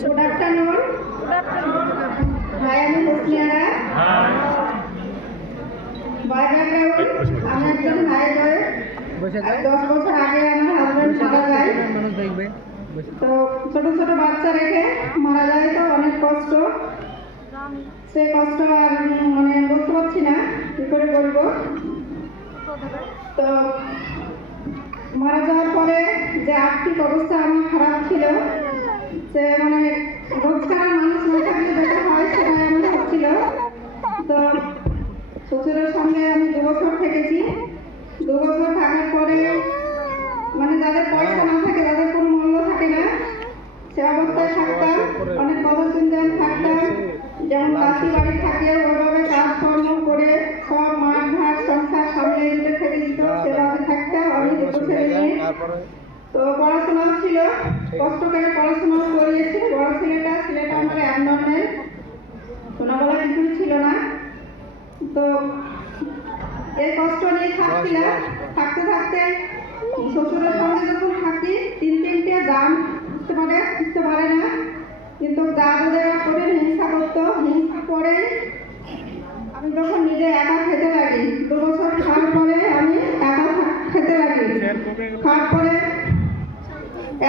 Good afternoon. Hi, আমি হোসনিয়ারা। আমি একজন হাই বয়। 10 বছর আগে আমার হাজবেন্ড মারা যায়। তো ছোট ছোট বাচ্চা রেখে মারা যায়, তো অনেক কষ্ট। সে কষ্ট আর মানে বলতে পারছি না, কি করে বলবো। তো মারা যাওয়ার পরে যে আর্থিক অবস্থা আমার খারাপ ছিল, সে মানে রোজগার মানুষ না থাকলে যেটা হয় সেটাই আমার হচ্ছিল। তো শ্বশুরের সঙ্গে আমি 2 বছর থেকেছি। 2 বছর থাকার পরে মানে যাদের পয়সা না থাকে, যাদের কোনো মূল্য থাকে না, সে অবস্থায় থাকতাম। অনেক দিন থাকতাম, যেমন দাসী বাড়ি থাকে ওইভাবে কাজকর্ম করে সব মাঠ ঘাট সংসার সামলে দিতে থেকে দিত, সেভাবে থাকতাম। আমি 2 ছেলে নিয়ে। তো পড়াশোনাও ছিল, কষ্ট করে পড়াশোনাও করিয়েছি। বড় ছেলেটা আমার অ্যাবনর্মাল, শোনাবলা কিছুই ছিল না। তো এই কষ্ট নিয়ে থাকছিলাম। থাকতে থাকতে শ্বশুরের সঙ্গে যখন থাকি, 3-3টে জাম বুঝতে পারে না, কিন্তু যা ওদের করে হিংসা করতো। হিংসা করে আমি যখন নিজে একা খেতে লাগি, 2 বছর খাওয়ার পরে আমি একা খেতে লাগি। খাওয়ার পরে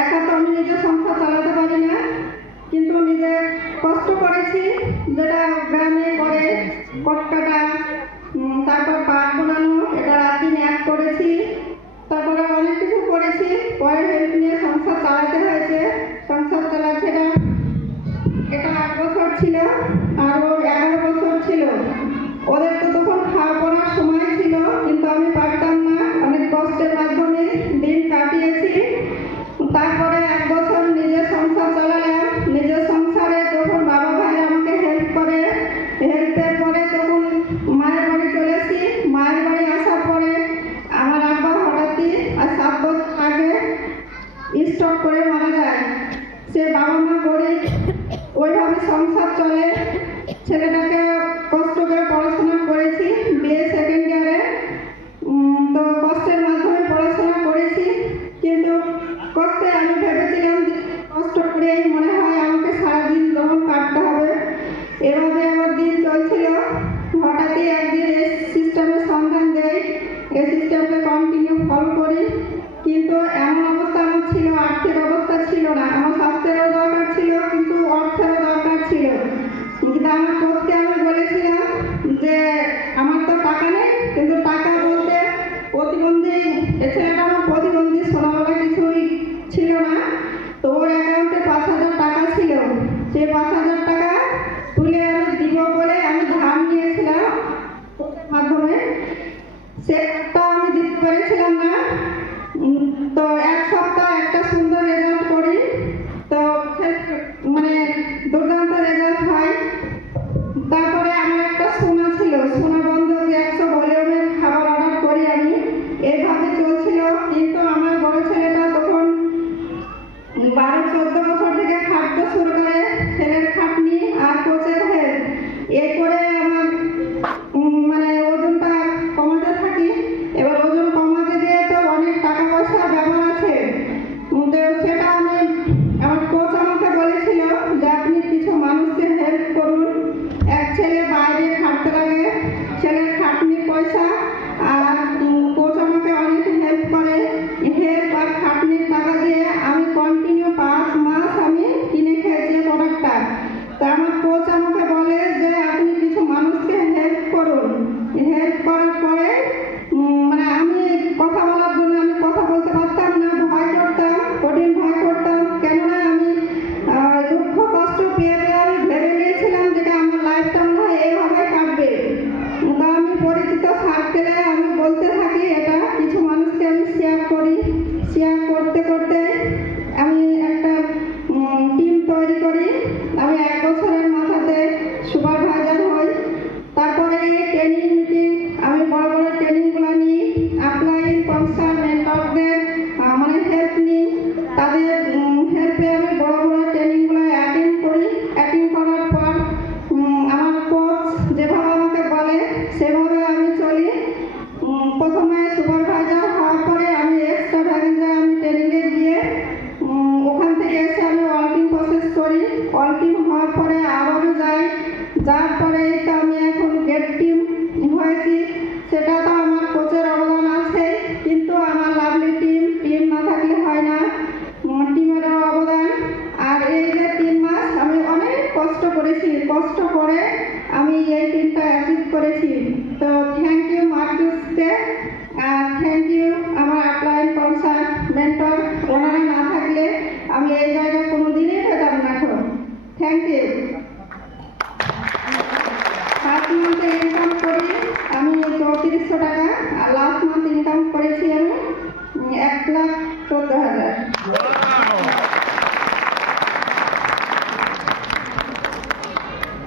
একা তো আমি নিজের সংসার চালাতে পারি না, কিন্তু নিজে কষ্ট করেছি, যেটা গ্রামে করে কটকাটা, তারপর পাট বানানো, এটা রাত-দিন এক করেছি। তারপরে অনেক কিছু করেছি, পরে হেল্প নিয়ে সংসার চালাতে হয়েছে। সংসার চালাচ্ছে এটা 8 বছর ছিল, আর ওর 11 বছর ছিল। ওদের তো তখন খাওয়া পড়ার সময় ছিল, কিন্তু আমি পারতাম না। অনেক কষ্টের মাধ্যমে দিন কাটিয়েছি। তারপরে 1 বছর নিজের সংসার চালালাম। নিজের সংসারে যখন বাবা ভাই আমাকে হেল্প করে, হেল্পের পরে তখন মায়ের বাড়ি চলে আসি। মায়ের বাড়ি আসার পরে আমার আব্বা হঠাৎই আর 7 বছর আগে স্ট্রোক করে মারা যায়। সে বাবা মা গরিব, ওইভাবে সংসার চলে। ছেলেটাকে কষ্ট করে পড়াশোনা করেছি, বিএ সেকেন্ড ইয়ারে। তো কষ্টের মাধ্যমে পড়াশোনা করেছি, কিন্তু কষ্টে আমি ভেবেছিলাম যে কষ্ট করেই মনে হয় আমাকে সারাদিন যখন কাটতে হবে। এভাবে আমার দিন চলছিল। হঠাৎই একদিন এই সিস্টেমের সন্ধান দেয়, এই সিস্টেমকে কন্টিনিউ ফলো করি। কিন্তু এমন অবস্থা আমার ছিল, আর্থিক অবস্থা ছিল না। আমার স্বাস্থ্যেরও দরকার ছিল, কিন্তু অর্থেরও দরকার ছিল। কিন্তু আমার কোচকে আমি বলেছিলাম যে আমার তো টাকা নেই, কিন্তু টাকা বলতে প্রতিবন্ধী, এ ছেলেটা আমার প্রতিবন্ধী, শোনাবলা কিছুই ছিল না। তো ওর অ্যাকাউন্টে 5,000 টাকা ছিল। সেই 5,000 টাকা তুলে আমি দিব বলে আমি ধার নিয়েছিলাম মাধ্যমে, সেটা আমি দিতে পেরেছিলাম না। তো 1 সপ্তাহ একটা সুন্দর রেজাল্ট করি, তো মানে দুর্দান্ত রেজাল্ট হয়। তারপরে আমার একটা সোনা ছিল, সোনা বন্ধ 100 ভলিউমের খাবার অর্ডার করি আমি। এইভাবে চলছিল। কিন্তু আমার বড় ছেলেটা তখন 12-14 বছর থেকে খাটতে শুরু করে। ছেলের খাটনি আর কোচের হেল্প, এ করে আমার মানে ওজনটা কমাতে থাকি। এবার ওজন কমাতে গিয়ে তো অনেক টাকা পয়সার ব্যাপার আছে। তো সেটা আমি, আমার কোচ আমাকে বলেছিল যে আপনি কিছু মানুষকে হেল্প করুন। এক ছেলে বাইরে খাটতে লাগে, ছেলের খাটনির পয়সা, আর কোচ আমাকে অনেক হেল্প করে। হেল্প আর খাটনির টাকা দিয়ে আমি কন্টিনিউ 5 মাস যার